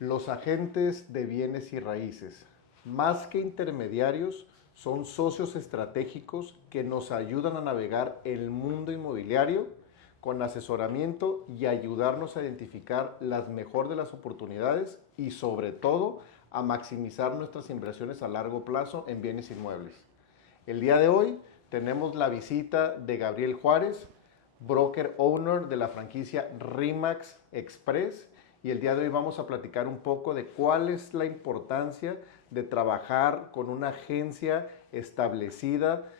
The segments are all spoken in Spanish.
Los agentes de bienes y raíces, más que intermediarios, son socios estratégicos que nos ayudan a navegar el mundo inmobiliario con asesoramiento y ayudarnos a identificar las mejor de las oportunidades y sobre todo a maximizar nuestras inversiones a largo plazo en bienes inmuebles. El día de hoy tenemos la visita de Gabriel Juárez, broker owner de la franquicia RIMAX Express, y el día de hoy vamos a platicar un poco de cuál es la importancia de trabajar con una agencia establecida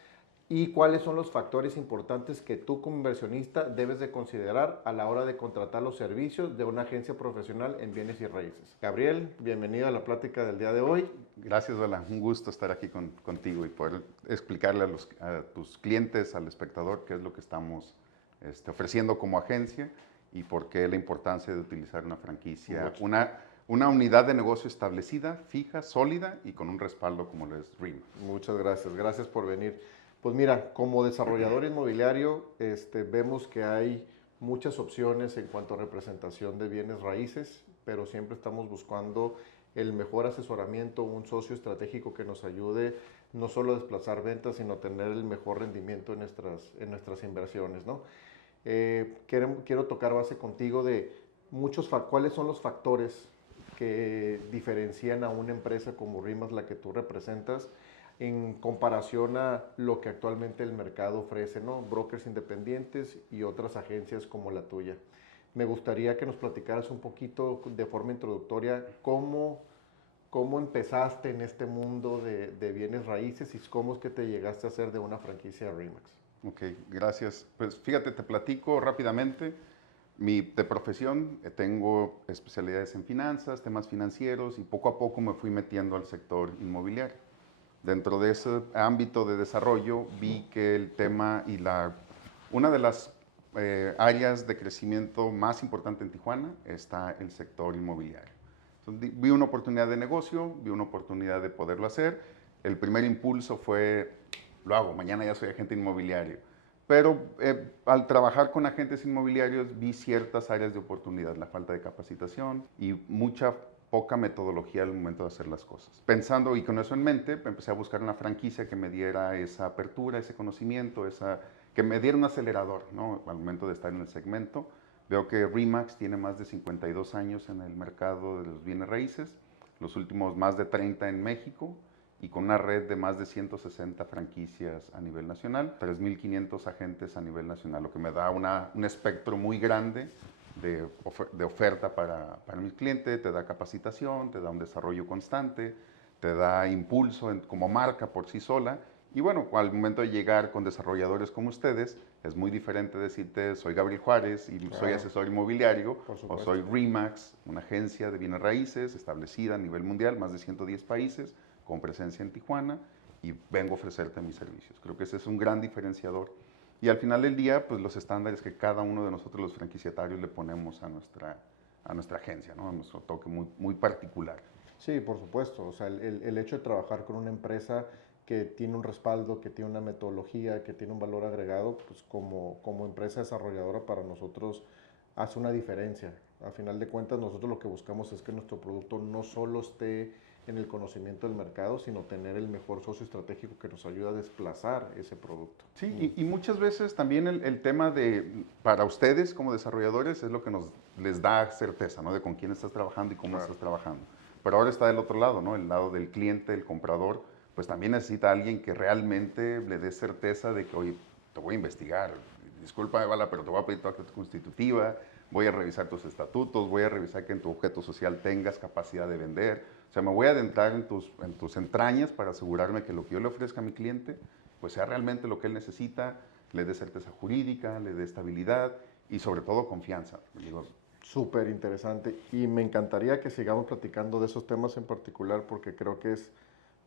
y cuáles son los factores importantes que tú como inversionista debes de considerar a la hora de contratar los servicios de una agencia profesional en bienes y raíces. Gabriel, bienvenido a la plática del día de hoy. Gracias, Ola. Un gusto estar aquí contigo y poder explicarle a tus clientes, al espectador, qué es lo que estamos ofreciendo como agencia y por qué la importancia de utilizar una franquicia, una unidad de negocio establecida, fija, sólida y con un respaldo como lo es RIM. Muchas gracias, gracias por venir. Pues mira, como desarrollador inmobiliario, vemos que hay muchas opciones en cuanto a representación de bienes raíces, pero siempre estamos buscando el mejor asesoramiento, un socio estratégico que nos ayude no solo a desplazar ventas, sino a tener el mejor rendimiento en nuestras inversiones, ¿no? Quiero tocar base contigo de cuáles son los factores que diferencian a una empresa como RIMAX, la que tú representas, en comparación a lo que actualmente el mercado ofrece, ¿no? Brokers independientes y otras agencias como la tuya. Me gustaría que nos platicaras un poquito de forma introductoria cómo empezaste en este mundo de bienes raíces y cómo es que te llegaste a hacer de una franquicia RIMAX. Ok, gracias. Pues fíjate, te platico rápidamente. De profesión tengo especialidades en finanzas, temas financieros y poco a poco me fui metiendo al sector inmobiliario. Dentro de ese ámbito de desarrollo vi que el tema una de las áreas de crecimiento más importante en Tijuana está el sector inmobiliario. Entonces, vi una oportunidad de negocio, vi una oportunidad de poderlo hacer. El primer impulso fue, lo hago, mañana ya soy agente inmobiliario. Pero al trabajar con agentes inmobiliarios vi ciertas áreas de oportunidad, la falta de capacitación y poca metodología al momento de hacer las cosas. Pensando y con eso en mente, empecé a buscar una franquicia que me diera esa apertura, ese conocimiento, que me diera un acelerador, ¿no? Al momento de estar en el segmento. Veo que RIMAX tiene más de 52 años en el mercado de los bienes raíces, los últimos más de 30 en México, y con una red de más de 160 franquicias a nivel nacional, 3.500 agentes a nivel nacional, lo que me da un espectro muy grande de oferta para mis clientes, te da capacitación, te da un desarrollo constante, te da impulso como marca por sí sola. Y bueno, al momento de llegar con desarrolladores como ustedes, es muy diferente decirte soy Gabriel Juárez y Claro, soy asesor inmobiliario, por o supuesto. soy RIMAX, una agencia de bienes raíces establecida a nivel mundial, más de 110 países, con presencia en Tijuana, y vengo a ofrecerte mis servicios. Creo que ese es un gran diferenciador. Y al final del día, pues los estándares que cada uno de nosotros los franquiciatarios le ponemos a nuestra agencia, ¿no? A nuestro toque muy particular. Sí, por supuesto. O sea, el hecho de trabajar con una empresa que tiene un respaldo, que tiene una metodología, que tiene un valor agregado, pues como empresa desarrolladora para nosotros hace una diferencia. A final de cuentas, nosotros lo que buscamos es que nuestro producto no solo esté en el conocimiento del mercado, sino tener el mejor socio estratégico que nos ayude a desplazar ese producto. Sí, y muchas veces también el tema para ustedes como desarrolladores es lo que les da certeza, ¿no? De con quién estás trabajando y cómo Claro. estás trabajando. Pero ahora está del otro lado, ¿no? El lado del cliente, el comprador, pues también necesita alguien que realmente le dé certeza de que, oye, te voy a investigar, disculpa, Bala, pero te voy a pedir tu acta constitutiva, voy a revisar tus estatutos, voy a revisar que en tu objeto social tengas capacidad de vender. O sea, me voy a adentrar en tus entrañas para asegurarme que lo que yo le ofrezca a mi cliente pues sea realmente lo que él necesita, le dé certeza jurídica, le dé estabilidad y sobre todo confianza. Digo, Súper interesante y me encantaría que sigamos platicando de esos temas en particular porque creo que es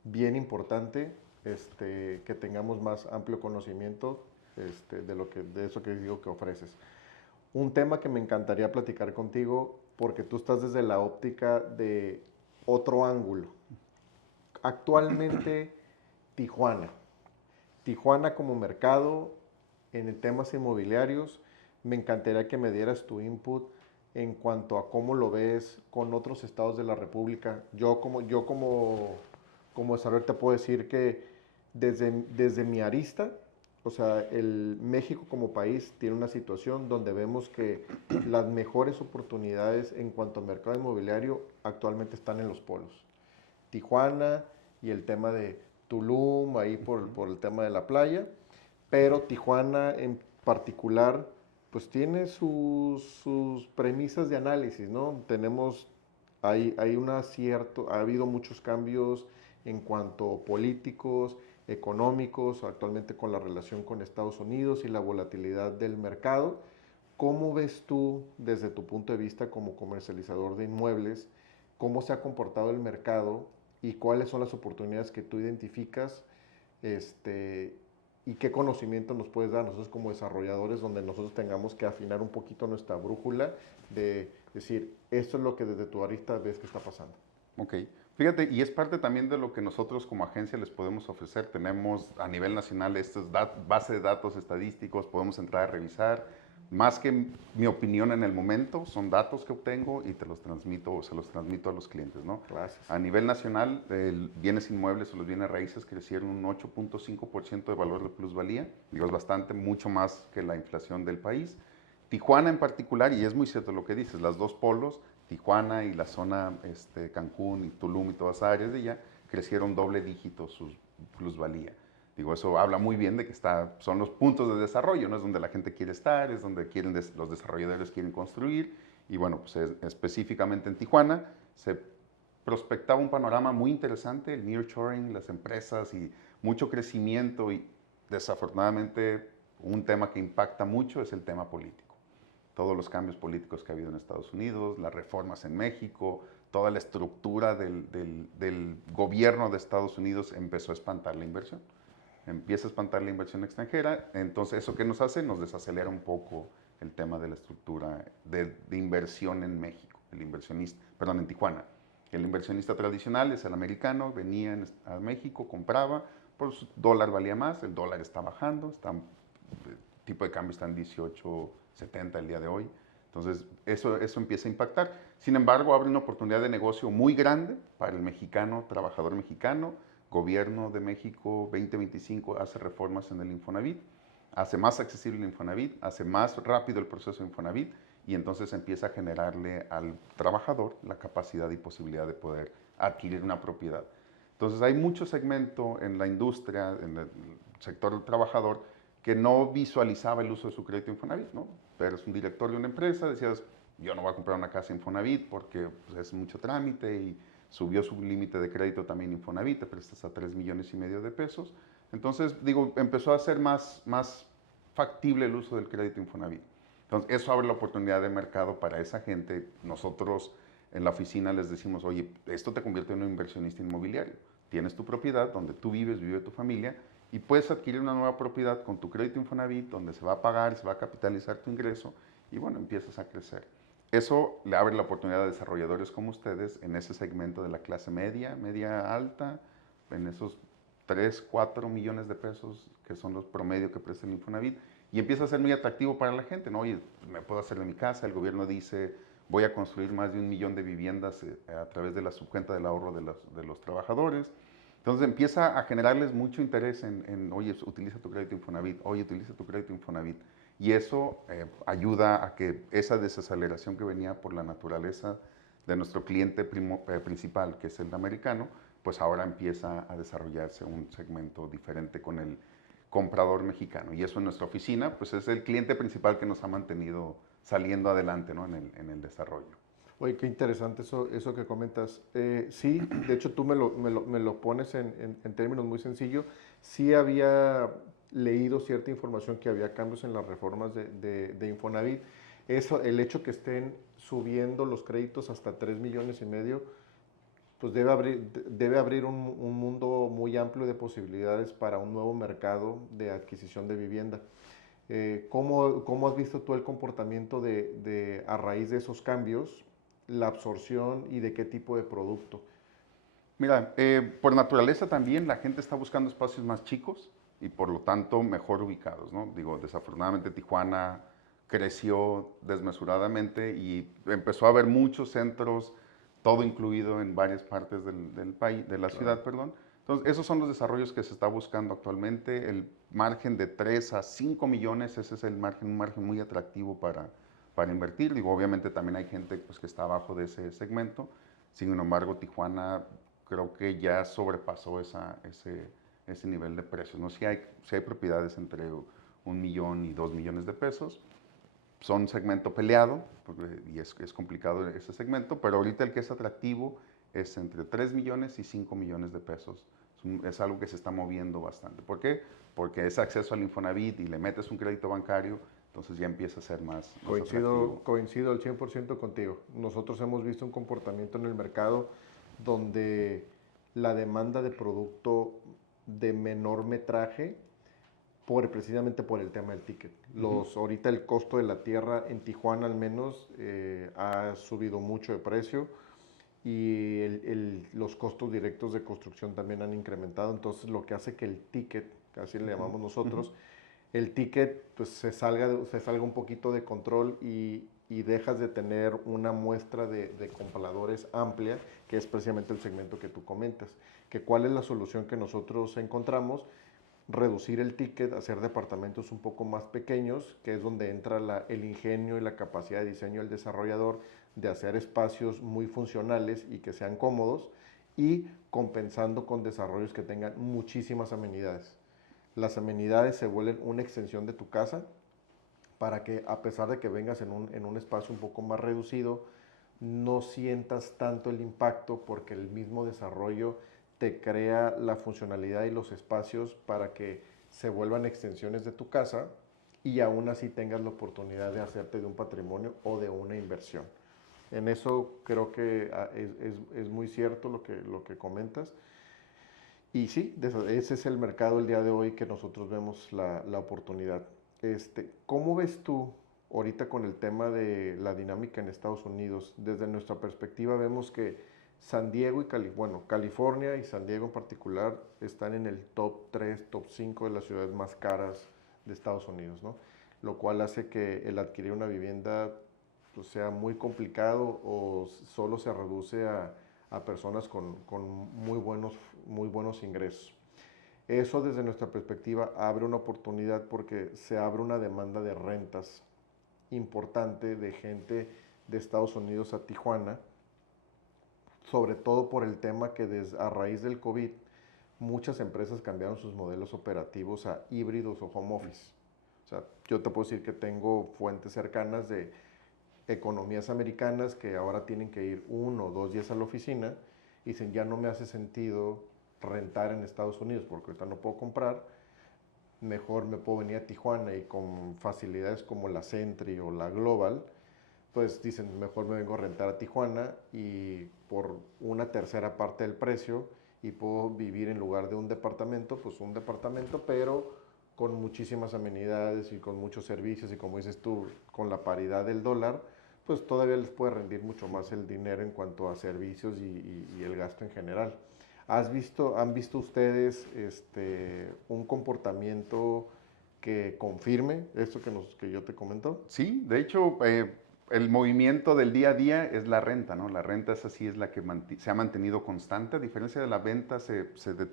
bien importante que tengamos más amplio conocimiento de eso que digo que ofreces. Un tema que me encantaría platicar contigo porque tú estás desde la óptica de otro ángulo. Actualmente Tijuana. Tijuana como mercado en temas inmobiliarios, me encantaría que me dieras tu input en cuanto a cómo lo ves con otros estados de la República. Como desarrollador te puedo decir que desde mi arista, o sea, el México como país tiene una situación donde vemos que las mejores oportunidades en cuanto al mercado inmobiliario actualmente están en los polos. Tijuana y el tema de Tulum, ahí por el tema de la playa, pero Tijuana en particular, pues tiene sus premisas de análisis, ¿no? Ha habido muchos cambios en cuanto políticos, económicos, actualmente con la relación con Estados Unidos y la volatilidad del mercado. ¿Cómo ves tú, desde tu punto de vista como comercializador de inmuebles, cómo se ha comportado el mercado y cuáles son las oportunidades que tú identificas, este, y qué conocimiento nos puedes dar nosotros como desarrolladores, donde nosotros tengamos que afinar un poquito nuestra brújula de decir, esto es lo que desde tu arista ves que está pasando? Ok, fíjate, y es parte también de lo que nosotros como agencia les podemos ofrecer. Tenemos a nivel nacional estas base de datos estadísticos, podemos entrar a revisar. Más que mi opinión en el momento, son datos que obtengo y te los transmito o se los transmito a los clientes, ¿no? Gracias. A nivel nacional, bienes inmuebles o los bienes raíces crecieron un 8.5% de valor de plusvalía. Digo, es bastante, mucho más que la inflación del país. Tijuana en particular, y es muy cierto lo que dices, las dos polos, Tijuana y la zona Cancún y Tulum y todas esas áreas de allá, crecieron doble dígito su plusvalía. Digo, eso habla muy bien de que son los puntos de desarrollo, ¿no? Es donde la gente quiere estar, es donde los desarrolladores quieren construir. Y bueno, pues específicamente en Tijuana se prospectaba un panorama muy interesante, el nearshoring, las empresas y mucho crecimiento. Y desafortunadamente un tema que impacta mucho es el tema político. Todos los cambios políticos que ha habido en Estados Unidos, las reformas en México, toda la estructura del gobierno de Estados Unidos empezó a espantar la inversión. Empieza a espantar la inversión extranjera, entonces eso que nos hace, nos desacelera un poco el tema de la estructura de inversión en México, el inversionista, perdón, en Tijuana. El inversionista tradicional es el americano, venía a México, compraba, por su dólar valía más, el dólar está bajando, el tipo de cambio está en 18.70 el día de hoy. Entonces, eso empieza a impactar. Sin embargo, abre una oportunidad de negocio muy grande para el mexicano, trabajador mexicano. Gobierno de México 2025 hace reformas en el Infonavit, hace más accesible el Infonavit, hace más rápido el proceso de Infonavit y entonces empieza a generarle al trabajador la capacidad y posibilidad de poder adquirir una propiedad. Entonces hay mucho segmento en la industria, en el sector trabajador, que no visualizaba el uso de su crédito Infonavit, ¿no? Pero es un director de una empresa, decías, yo no voy a comprar una casa Infonavit porque pues, es mucho trámite y subió su límite de crédito también Infonavit, te prestas a 3,5 millones de pesos. Entonces, digo, empezó a ser más factible el uso del crédito Infonavit. Entonces, eso abre la oportunidad de mercado para esa gente. Nosotros en la oficina les decimos, oye, esto te convierte en un inversionista inmobiliario. Tienes tu propiedad donde tú vives, vive tu familia, y puedes adquirir una nueva propiedad con tu crédito Infonavit, donde se va a pagar, se va a capitalizar tu ingreso, y bueno, empiezas a crecer. Eso le abre la oportunidad a desarrolladores como ustedes en ese segmento de la clase media, media alta, en esos 3, 4 millones de pesos que son los promedios que presta el Infonavit, y empieza a ser muy atractivo para la gente, ¿no? Oye, me puedo hacer de mi casa, el gobierno dice, voy a construir más de 1 millón de viviendas a través de la subcuenta del ahorro de los trabajadores. Entonces empieza a generarles mucho interés oye, utiliza tu crédito Infonavit, oye, utiliza tu crédito Infonavit. Y eso ayuda a que esa desaceleración que venía por la naturaleza de nuestro cliente principal, que es el americano, pues ahora empieza a desarrollarse un segmento diferente con el comprador mexicano. Y eso en nuestra oficina, pues es el cliente principal que nos ha mantenido saliendo adelante, ¿no? en el desarrollo. Oye, qué interesante eso que comentas. Sí, de hecho tú me lo pones en términos muy sencillos. Sí había leído cierta información que había cambios en las reformas de Infonavit. Eso, el hecho que estén subiendo los créditos hasta 3,5 millones, pues debe abrir un mundo muy amplio de posibilidades para un nuevo mercado de adquisición de vivienda. ¿Cómo has visto tú el comportamiento a raíz de esos cambios, la absorción y de qué tipo de producto? Mira, por naturaleza también la gente está buscando espacios más chicos y por lo tanto mejor ubicados, ¿no? Digo, desafortunadamente Tijuana creció desmesuradamente y empezó a haber muchos centros, todo incluido en varias partes del país, de la Claro. ciudad, perdón. Entonces, esos son los desarrollos que se está buscando actualmente. El margen de 3 a 5 millones, ese es el margen, un margen muy atractivo para invertir. Digo, obviamente también hay gente pues, que está abajo de ese segmento. Sin embargo, Tijuana creo que ya sobrepasó ese nivel de precios, ¿no? Si hay propiedades entre 1 millón y 2 millones de pesos. Son segmento peleado y es complicado ese segmento, pero ahorita el que es atractivo es entre 3 millones y 5 millones de pesos. Es algo que se está moviendo bastante. ¿Por qué? Porque es acceso al Infonavit y le metes un crédito bancario, entonces ya empieza a ser más atractivo. Coincido al 100% contigo. Nosotros hemos visto un comportamiento en el mercado donde la demanda de producto de menor metraje precisamente por el tema del ticket. Ahorita el costo de la tierra en Tijuana al menos ha subido mucho de precio y los costos directos de construcción también han incrementado, entonces lo que hace que el ticket, así le llamamos nosotros, el ticket pues se salga un poquito de control y dejas de tener una muestra de compradores amplia, que es precisamente el segmento que tú comentas. Que ¿cuál es la solución que nosotros encontramos? Reducir el ticket, hacer departamentos un poco más pequeños, que es donde entra el ingenio y la capacidad de diseño del desarrollador de hacer espacios muy funcionales y que sean cómodos y compensando con desarrollos que tengan muchísimas amenidades. Las amenidades se vuelven una extensión de tu casa para que a pesar de que vengas en un espacio un poco más reducido, no sientas tanto el impacto porque el mismo desarrollo te crea la funcionalidad y los espacios para que se vuelvan extensiones de tu casa y aún así tengas la oportunidad de hacerte de un patrimonio o de una inversión. En eso creo que es muy cierto lo que comentas. Y sí, ese es el mercado el día de hoy que nosotros vemos la oportunidad. ¿Cómo ves tú ahorita con el tema de la dinámica en Estados Unidos? Desde nuestra perspectiva vemos que San Diego y California y San Diego en particular están en el top 3, top 5 de las ciudades más caras de Estados Unidos, ¿no? Lo cual hace que el adquirir una vivienda pues, sea muy complicado o solo se reduce a personas con muy buenos ingresos. Eso desde nuestra perspectiva abre una oportunidad porque se abre una demanda de rentas importante de gente de Estados Unidos a Tijuana, sobre todo por el tema que a raíz del COVID muchas empresas cambiaron sus modelos operativos a híbridos o home office. O sea, yo te puedo decir que tengo fuentes cercanas de economías americanas que ahora tienen que ir 1 o 2 días a la oficina y dicen ya no me hace sentido rentar en Estados Unidos porque ahorita no puedo comprar, mejor me puedo venir a Tijuana y con facilidades como la Sentry o la Global, pues dicen mejor me vengo a rentar a Tijuana y por una tercera parte del precio y puedo vivir en lugar de un departamento, pues un departamento, pero con muchísimas amenidades y con muchos servicios y como dices tú, con la paridad del dólar, pues todavía les puede rendir mucho más el dinero en cuanto a servicios y el gasto en general. ¿Han visto ustedes un comportamiento que confirme esto que yo te comento? Sí, de hecho, el movimiento del día a día es la renta, ¿no? La renta es así, es la que se ha mantenido constante. A diferencia de la venta, se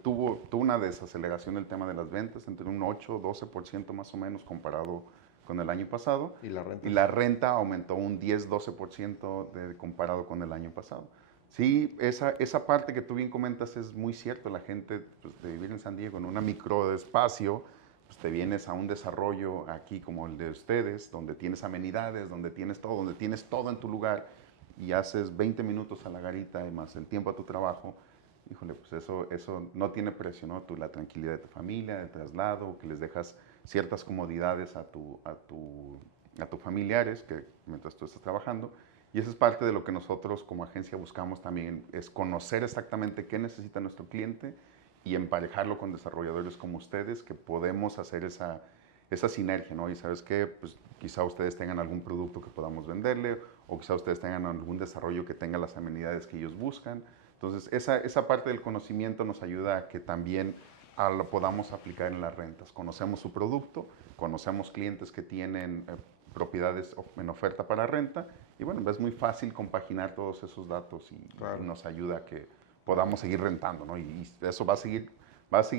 tuvo una desaceleración del tema de las ventas, entre un 8-12% más o menos comparado con el año pasado. Y la renta aumentó un 10-12% comparado con el año pasado. Sí, esa parte que tú bien comentas es muy cierto. La gente pues, de vivir en San Diego en una micro espacio, pues te vienes a un desarrollo aquí como el de ustedes, donde tienes amenidades, donde tienes todo en tu lugar y haces 20 minutos a la garita y más el tiempo a tu trabajo. Híjole, pues eso no tiene precio, ¿no? La tranquilidad de tu familia, de traslado, que les dejas ciertas comodidades a tus familiares que, mientras tú estás trabajando. Y eso es parte de lo que nosotros como agencia buscamos también, es conocer exactamente qué necesita nuestro cliente y emparejarlo con desarrolladores como ustedes, que podemos hacer esa sinergia, ¿no? Y sabes qué, pues quizá ustedes tengan algún producto que podamos venderle, o quizá ustedes tengan algún desarrollo que tenga las amenidades que ellos buscan. Entonces, esa parte del conocimiento nos ayuda a que también lo podamos aplicar en las rentas. Conocemos su producto, conocemos clientes que tienen propiedades en oferta para renta. Y bueno, es muy fácil compaginar todos esos datos y nos ayuda a que podamos seguir rentando, ¿no? Y eso va a seguir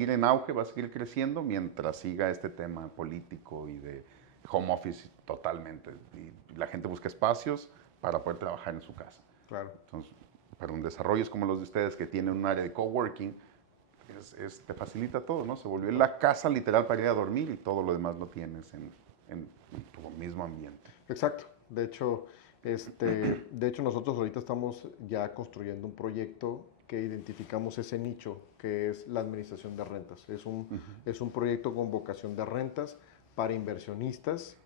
en auge, va a seguir creciendo mientras siga este tema político y de home office totalmente. Y la gente busca espacios para poder trabajar en su casa. Claro. Entonces, pero en desarrollos como los de ustedes que tienen un área de coworking, te facilita todo, ¿no? Se volvió la casa literal para ir a dormir y todo lo demás lo tienes en tu mismo ambiente. Exacto. De hecho nosotros ahorita estamos ya construyendo un proyecto que identificamos ese nicho, que es la administración de rentas. Es un proyecto con vocación de rentas para inversionistas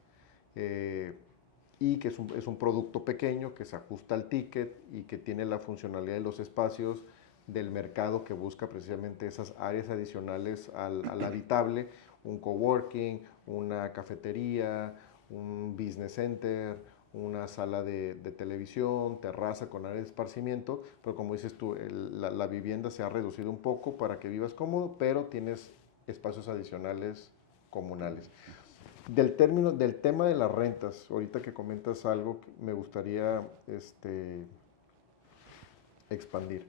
y que es un producto pequeño que se ajusta al ticket y que tiene la funcionalidad de los espacios del mercado que busca precisamente esas áreas adicionales al habitable, un coworking, una cafetería, un business center, una sala de televisión, terraza con área de esparcimiento, pero como dices tú, la vivienda se ha reducido un poco para que vivas cómodo, pero tienes espacios adicionales comunales. Del tema de las rentas, ahorita que comentas algo, me gustaría expandir.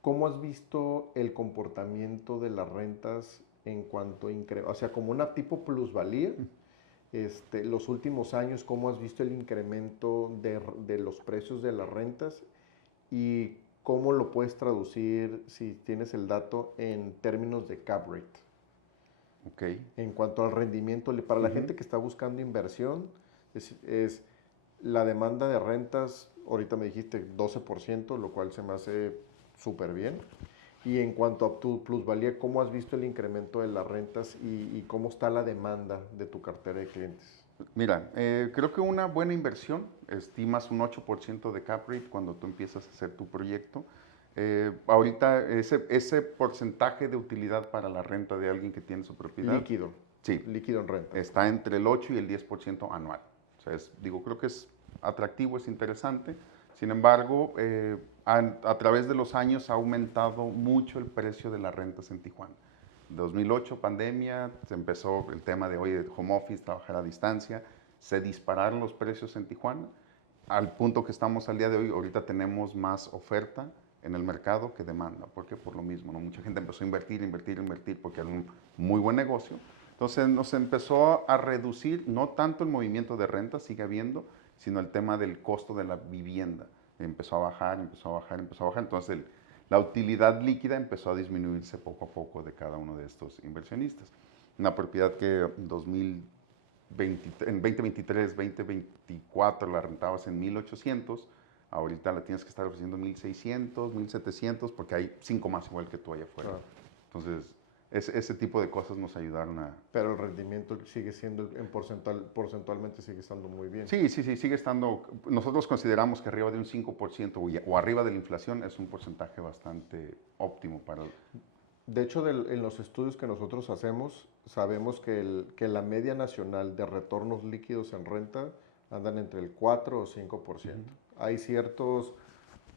¿Cómo has visto el comportamiento de las rentas en cuanto a o sea, como una tipo plusvalía? Los últimos años, ¿cómo has visto el incremento de los precios de las rentas? ¿Y cómo lo puedes traducir, si tienes el dato, en términos de cap rate? Okay. En cuanto al rendimiento, para la gente que está buscando inversión, es la demanda de rentas, ahorita me dijiste 12%, lo cual se me hace súper bien. Y en cuanto a tu plusvalía, ¿cómo has visto el incremento de las rentas y cómo está la demanda de tu cartera de clientes? Mira, creo que una buena inversión, estimas un 8% de cap rate cuando tú empiezas a hacer tu proyecto. Ahorita ese porcentaje de utilidad para la renta de alguien que tiene su propiedad. Líquido. Sí. Líquido en renta. Está entre el 8 y el 10% anual. O sea, creo que es atractivo, es interesante. Sin embargo, a través de los años ha aumentado mucho el precio de las rentas en Tijuana. 2008, pandemia, se empezó el tema de hoy de home office, trabajar a distancia, se dispararon los precios en Tijuana, al punto que estamos al día de hoy, ahorita tenemos más oferta en el mercado que demanda. ¿Por qué? Por lo mismo, ¿no? Mucha gente empezó a invertir, porque era un muy buen negocio. Entonces nos empezó a reducir, no tanto el movimiento de renta, sigue habiendo, sino el tema del costo de la vivienda. Empezó a bajar, empezó a bajar, empezó a bajar. Entonces la utilidad líquida empezó a disminuirse poco a poco de cada uno de estos inversionistas. Una propiedad que en 2023, 2024 la rentabas en 1,800, ahorita la tienes que estar ofreciendo en 1,600, 1,700, porque hay 5 más igual que tú allá afuera. Claro. Entonces, ese tipo de cosas nos ayudaron a... Pero el rendimiento sigue siendo, porcentualmente sigue estando muy bien. Sí, sigue estando... Nosotros consideramos que arriba de un 5% o arriba de la inflación es un porcentaje bastante óptimo para... De hecho, en los estudios que nosotros hacemos, sabemos que la media nacional de retornos líquidos en renta andan entre el 4 o 5%. Hay ciertos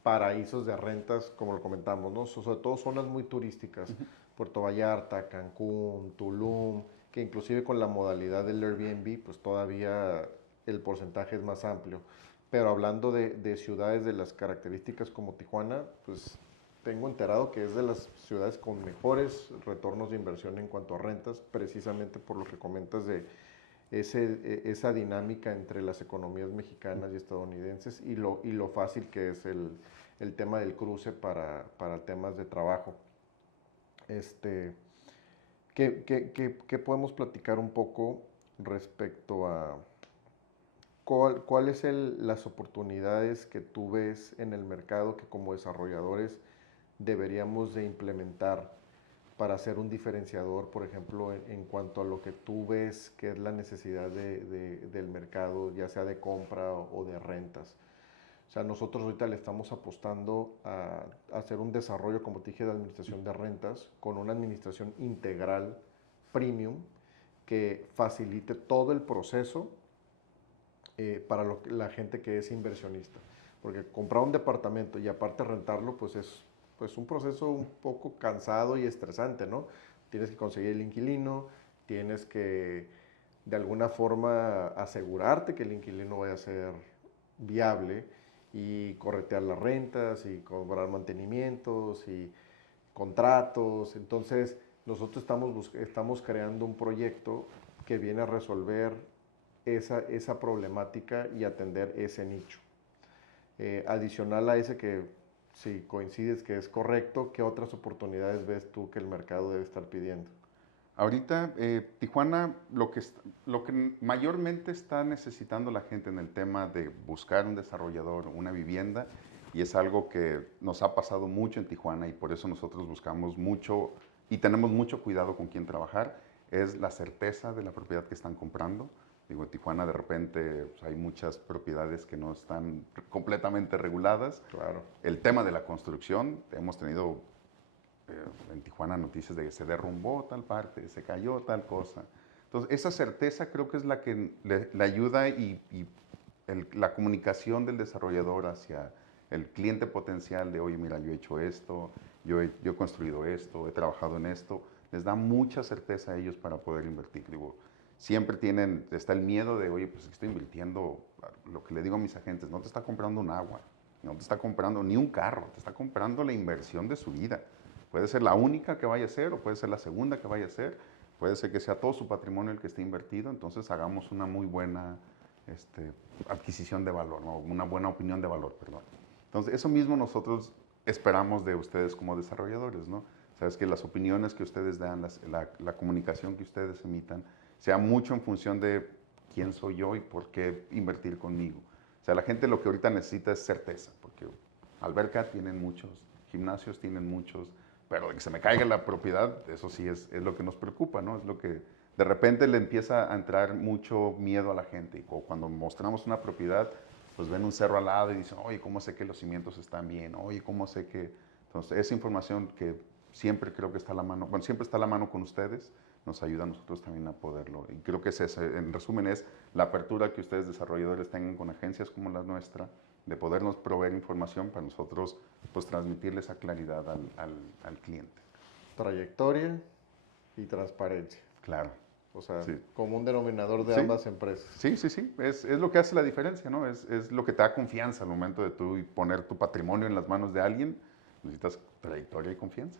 paraísos de rentas, como lo comentamos, ¿no? Sobre todo zonas muy turísticas, Puerto Vallarta, Cancún, Tulum, que inclusive con la modalidad del Airbnb, pues todavía el porcentaje es más amplio. Pero hablando de ciudades de las características como Tijuana, pues tengo enterado que es de las ciudades con mejores retornos de inversión en cuanto a rentas, precisamente por lo que comentas de esa dinámica entre las economías mexicanas y estadounidenses y lo fácil que es el tema del cruce para temas de trabajo. ¿Qué podemos platicar un poco respecto a cuáles son las oportunidades que tú ves en el mercado que como desarrolladores deberíamos de implementar para hacer un diferenciador, por ejemplo, en cuanto a lo que tú ves que es la necesidad del mercado, ya sea de compra o de rentas? O sea, nosotros ahorita le estamos apostando a hacer un desarrollo, como te dije, de administración de rentas, con una administración integral premium que facilite todo el proceso para la gente que es inversionista. Porque comprar un departamento y aparte rentarlo, pues es un proceso un poco cansado y estresante, ¿no? Tienes que conseguir el inquilino, tienes que de alguna forma asegurarte que el inquilino vaya a ser viable y corretear las rentas y cobrar mantenimientos y contratos. Entonces, nosotros estamos creando un proyecto que viene a resolver esa problemática y atender ese nicho. Adicional a ese que, si coincides que es correcto, ¿qué otras oportunidades ves tú que el mercado debe estar pidiendo? Ahorita, Tijuana, lo que mayormente está necesitando la gente en el tema de buscar un desarrollador, una vivienda, y es algo que nos ha pasado mucho en Tijuana y por eso nosotros buscamos mucho y tenemos mucho cuidado con quién trabajar, es la certeza de la propiedad que están comprando. Digo, en Tijuana de repente pues, hay muchas propiedades que no están completamente reguladas. Claro. El tema de la construcción, hemos tenido en Tijuana noticias de que se derrumbó tal parte, se cayó tal cosa. Entonces, esa certeza creo que es la que le ayuda y la comunicación del desarrollador hacia el cliente potencial de, oye, mira, yo he hecho esto, yo he construido esto, he trabajado en esto, les da mucha certeza a ellos para poder invertir. Digo, siempre está el miedo de, oye, pues estoy invirtiendo, lo que le digo a mis agentes, no te está comprando un agua, no te está comprando ni un carro, te está comprando la inversión de su vida. Puede ser la única que vaya a ser o puede ser la segunda que vaya a ser. Puede ser que sea todo su patrimonio el que esté invertido. Entonces hagamos una muy buena adquisición de valor, ¿no? Una buena opinión de valor, perdón. Entonces eso mismo nosotros esperamos de ustedes como desarrolladores, ¿no? Sabes que las opiniones que ustedes dan, la comunicación que ustedes emitan, sea mucho en función de quién soy yo y por qué invertir conmigo. O sea, la gente lo que ahorita necesita es certeza, porque alberca tienen muchos, gimnasios tienen muchos, pero de que se me caiga la propiedad, eso sí es lo que nos preocupa, ¿no? Es lo que de repente le empieza a entrar mucho miedo a la gente. Y cuando mostramos una propiedad, pues ven un cerro al lado y dicen, oye, ¿cómo sé que los cimientos están bien? Oye, ¿cómo sé que...? Entonces, esa información que siempre creo que está a la mano, bueno, siempre está a la mano con ustedes, nos ayuda a nosotros también a poderlo. Y creo que en resumen, es la apertura que ustedes desarrolladores tengan con agencias como la nuestra, de podernos proveer información para nosotros pues transmitirle esa claridad al cliente. Trayectoria y transparencia. Claro. O sea, Sí. como un denominador de Sí. ambas empresas. Sí, sí, sí. Es lo que hace la diferencia, ¿no? Es lo que te da confianza al momento de tú poner tu patrimonio en las manos de alguien. Necesitas trayectoria y confianza.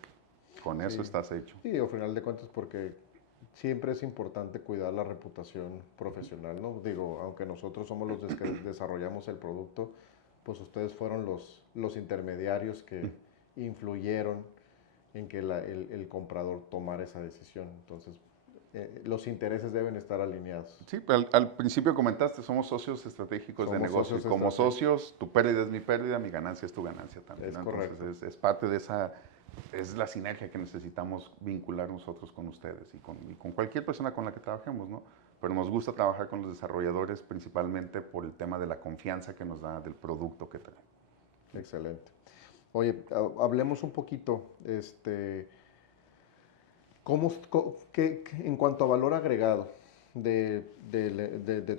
Con eso estás hecho. Sí, al final de cuentas porque siempre es importante cuidar la reputación profesional, ¿no? Digo, aunque nosotros somos los que desarrollamos el producto, pues ustedes fueron los intermediarios que influyeron en que el comprador tomara esa decisión. Entonces, los intereses deben estar alineados. Sí, al principio comentaste, somos socios estratégicos de Somos negocio. socios Como estratégicos. socios, tu pérdida es mi pérdida, mi ganancia es tu ganancia también. Es ¿no? correcto. Entonces, es parte de esa, es la sinergia que necesitamos vincular nosotros con ustedes y con cualquier persona con la que trabajemos, ¿no? Pero nos gusta trabajar con los desarrolladores principalmente por el tema de la confianza que nos da del producto que traen. Excelente. Oye, hablemos un poquito, en cuanto a valor agregado de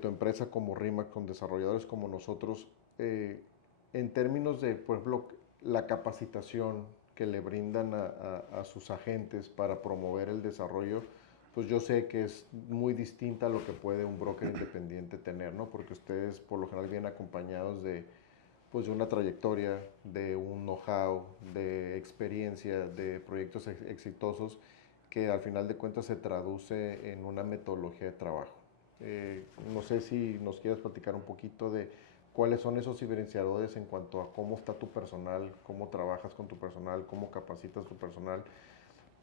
tu empresa como RIMAC, con desarrolladores como nosotros, en términos de, por ejemplo, la capacitación que le brindan a sus agentes para promover el desarrollo, pues yo sé que es muy distinta a lo que puede un broker independiente tener, ¿no? Porque ustedes por lo general vienen acompañados pues de una trayectoria, de un know-how, de experiencia, de proyectos exitosos que al final de cuentas se traduce en una metodología de trabajo. No sé si nos quieres platicar un poquito de cuáles son esos diferenciadores en cuanto a cómo está tu personal, cómo trabajas con tu personal, cómo capacitas tu personal,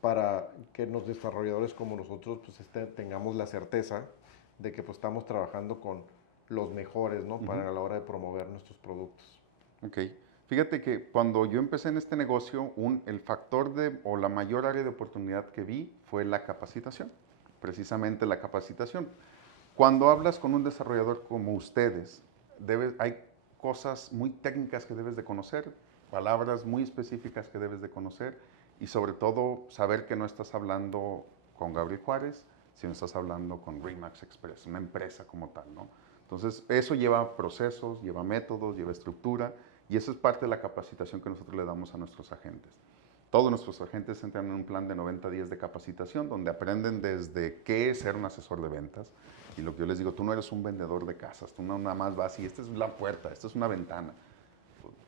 para que los desarrolladores como nosotros pues tengamos la certeza de que pues estamos trabajando con los mejores, ¿no? Para a la hora de promover nuestros productos. Ok. Fíjate que cuando yo empecé en este negocio, el factor o la mayor área de oportunidad que vi fue la capacitación, precisamente la capacitación. Cuando hablas con un desarrollador como ustedes, hay cosas muy técnicas que debes de conocer, palabras muy específicas que debes de conocer y sobre todo saber que no estás hablando con Gabriel Juárez, sino estás hablando con RE/MAX Express, una empresa como tal, ¿no? Entonces, eso lleva procesos, lleva métodos, lleva estructura y eso es parte de la capacitación que nosotros le damos a nuestros agentes. Todos nuestros agentes entran en un plan de 90 días de capacitación donde aprenden desde qué es ser un asesor de ventas. Y lo que yo les digo, tú no eres un vendedor de casas, tú no nada más vas y esta es la puerta, esta es una ventana.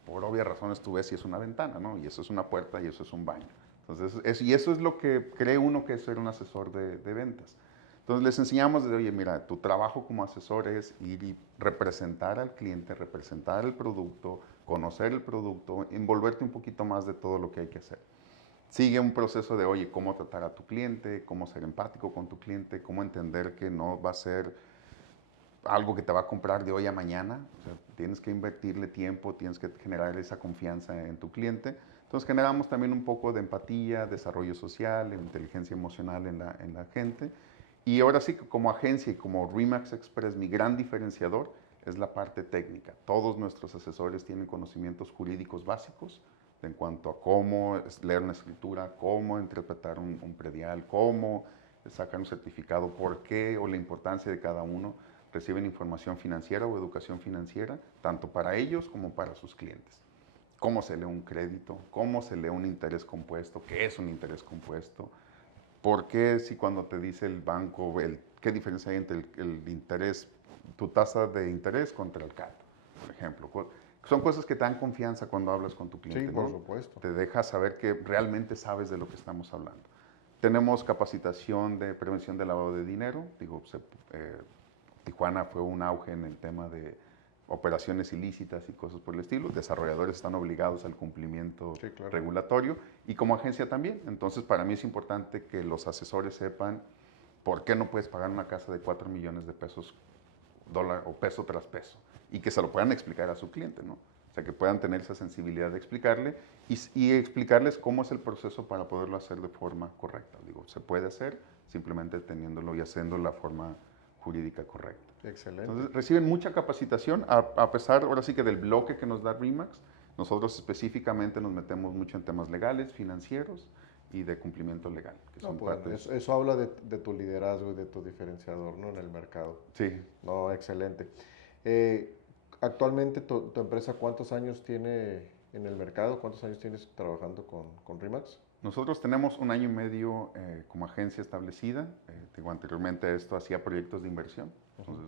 Por obvias razones tú ves si es una ventana, ¿no? Y eso es una puerta y eso es un baño. Entonces, y eso es lo que cree uno que es ser un asesor de ventas. Entonces les enseñamos de, oye, mira, tu trabajo como asesor es ir y representar al cliente, representar el producto, conocer el producto, envolverte un poquito más de todo lo que hay que hacer. Sigue un proceso de, oye, cómo tratar a tu cliente, cómo ser empático con tu cliente, cómo entender que no va a ser algo que te va a comprar de hoy a mañana. O sea, tienes que invertirle tiempo, tienes que generar esa confianza en tu cliente. Entonces generamos también un poco de empatía, desarrollo social, inteligencia emocional en la gente. Y ahora sí, como agencia y como RE/MAX Express, mi gran diferenciador es la parte técnica. Todos nuestros asesores tienen conocimientos jurídicos básicos en cuanto a cómo leer una escritura, cómo interpretar un predial, cómo sacar un certificado, por qué o la importancia de cada uno. Reciben información financiera o educación financiera, tanto para ellos como para sus clientes. Cómo se lee un crédito, cómo se lee un interés compuesto, qué es un interés compuesto, por qué si cuando te dice el banco, qué diferencia hay entre el interés, tu tasa de interés contra el CAT, por ejemplo. Son cosas que te dan confianza cuando hablas con tu cliente, Sí, ¿no? por supuesto. Te deja saber que realmente sabes de lo que estamos hablando. Tenemos capacitación de prevención del lavado de dinero. Digo, Tijuana fue un auge en el tema de operaciones ilícitas y cosas por el estilo. Desarrolladores están obligados al cumplimiento Sí, claro. regulatorio y como agencia también. Entonces, para mí es importante que los asesores sepan por qué no puedes pagar una casa de 4 millones de pesos, dólar o peso tras peso, y que se lo puedan explicar a su cliente, ¿no? O sea, que puedan tener esa sensibilidad de explicarle y explicarles cómo es el proceso para poderlo hacer de forma correcta. Digo, se puede hacer simplemente teniéndolo y haciendo la forma jurídica correcta. Excelente. Entonces, reciben mucha capacitación, a pesar, ahora sí que del bloque que nos da RE/MAX, nosotros específicamente nos metemos mucho en temas legales, financieros y de cumplimiento legal. Que No, son pues partes, eso habla de tu liderazgo y de tu diferenciador, ¿no? En el mercado. sí. No, excelente. Eh, Actualmente tu empresa, ¿cuántos años tiene en el mercado? ¿Cuántos años tienes trabajando con RE/MAX? Nosotros tenemos un año y medio como agencia establecida. Digo, anteriormente a esto hacía proyectos de inversión. Entonces,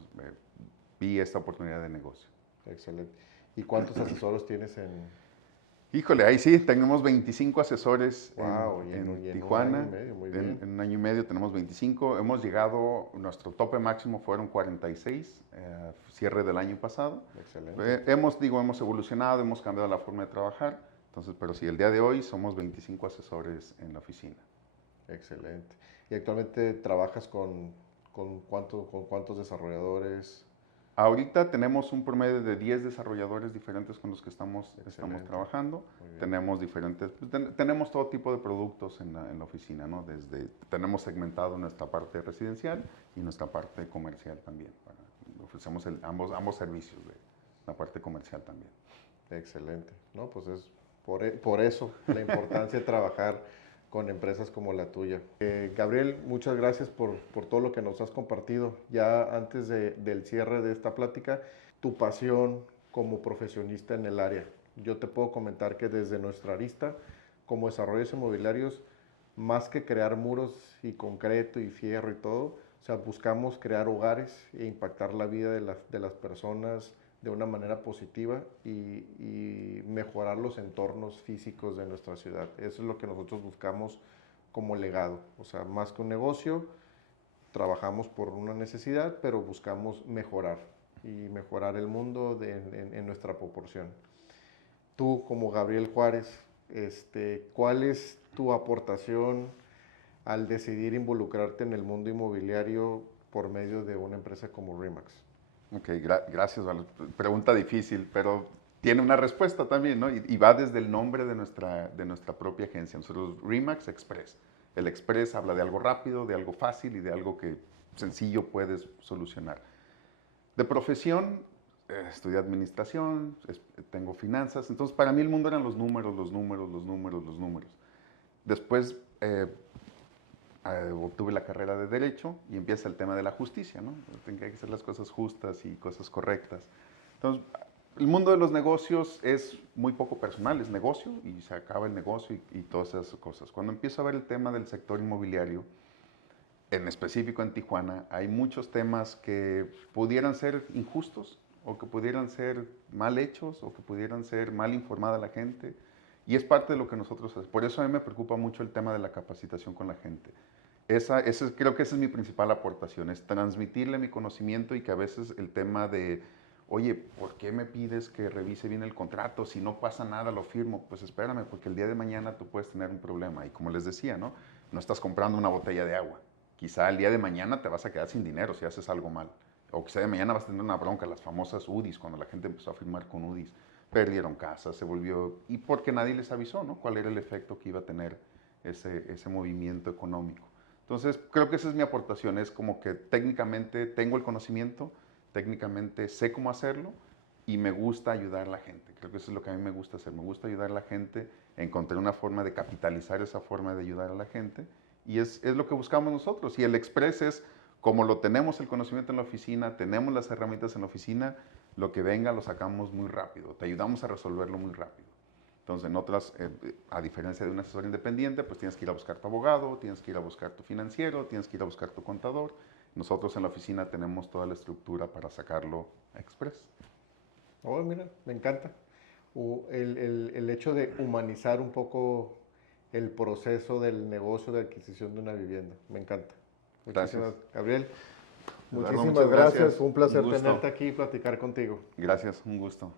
vi esta oportunidad de negocio. Excelente. ¿Y cuántos asesores tienes en... Híjole, ahí sí, tenemos 25 asesores Wow, en y en un año y Tijuana. medio, muy bien. En un año y medio tenemos 25. Hemos llegado, nuestro tope máximo fueron 46, cierre del año pasado. Excelente. Hemos evolucionado, hemos cambiado la forma de trabajar. Entonces, pero sí, el día de hoy somos 25 asesores en la oficina. Excelente. ¿Y actualmente trabajas con cuántos desarrolladores? Ahorita tenemos un promedio de 10 desarrolladores diferentes con los que estamos Excelente. trabajando. Muy bien. Tenemos diferentes, tenemos todo tipo de productos en la oficina, ¿no? Tenemos segmentado nuestra parte residencial y nuestra parte comercial también. Ofrecemos ambos servicios de la parte comercial también. Excelente. No, pues es por eso la importancia de trabajar con empresas como la tuya. Gabriel, muchas gracias por todo lo que nos has compartido. Ya antes del cierre de esta plática, tu pasión como profesionista en el área. Yo te puedo comentar que desde nuestra arista, como desarrollos inmobiliarios, más que crear muros y concreto y fierro y todo, o sea, buscamos crear hogares e impactar la vida de las personas de una manera positiva y mejorar los entornos físicos de nuestra ciudad. Eso es lo que nosotros buscamos como legado. O sea, más que un negocio, trabajamos por una necesidad, pero buscamos mejorar y mejorar el mundo en nuestra proporción. Tú, como Gabriel Juárez, ¿cuál es tu aportación al decidir involucrarte en el mundo inmobiliario por medio de una empresa como RE/MAX? Ok, gracias, Val. Pregunta difícil, pero tiene una respuesta también, ¿no? Y va desde el nombre de nuestra propia agencia. Nosotros, RE/MAX Express. El Express habla de algo rápido, de algo fácil y de algo que sencillo puedes solucionar. De profesión, estudié administración, tengo finanzas, entonces para mí el mundo eran los números, los números, los números, los números. Después obtuve la carrera de Derecho y empieza el tema de la justicia, ¿no? Tengo que hacer las cosas justas y cosas correctas. Entonces, el mundo de los negocios es muy poco personal, es negocio y se acaba el negocio y todas esas cosas. Cuando empiezo a ver el tema del sector inmobiliario, en específico en Tijuana, hay muchos temas que pudieran ser injustos o que pudieran ser mal hechos o que pudieran ser mal informada la gente. Y es parte de lo que nosotros hacemos. Por eso a mí me preocupa mucho el tema de la capacitación con la gente. Creo que esa es mi principal aportación, es transmitirle mi conocimiento y que a veces el tema de, oye, ¿por qué me pides que revise bien el contrato? Si no pasa nada, lo firmo. Pues espérame, porque el día de mañana tú puedes tener un problema. Y como les decía, ¿no? No estás comprando una botella de agua. Quizá el día de mañana te vas a quedar sin dinero si haces algo mal. O quizá de mañana vas a tener una bronca, las famosas UDIs, cuando la gente empezó a firmar con UDIs. Perdieron casas, se volvió... Y porque nadie les avisó, ¿no? Cuál era el efecto que iba a tener ese movimiento económico. Entonces, creo que esa es mi aportación. Es como que técnicamente tengo el conocimiento, técnicamente sé cómo hacerlo y me gusta ayudar a la gente. Creo que eso es lo que a mí me gusta hacer. Me gusta ayudar a la gente, encontré una forma de capitalizar esa forma de ayudar a la gente y es lo que buscamos nosotros. Y el Express es, como lo tenemos el conocimiento en la oficina, tenemos las herramientas en la oficina, lo que venga lo sacamos muy rápido, te ayudamos a resolverlo muy rápido. Entonces, en otras, a diferencia de un asesor independiente, pues tienes que ir a buscar tu abogado, tienes que ir a buscar tu financiero, tienes que ir a buscar tu contador. Nosotros en la oficina tenemos toda la estructura para sacarlo a Express. Oh, mira, me encanta. El hecho de humanizar un poco el proceso del negocio de adquisición de una vivienda. Me encanta. Gracias. Muchísimas, Gabriel, Eduardo, muchísimas muchas gracias. gracias. Un placer Un gusto. tenerte aquí y platicar contigo. Gracias, un gusto.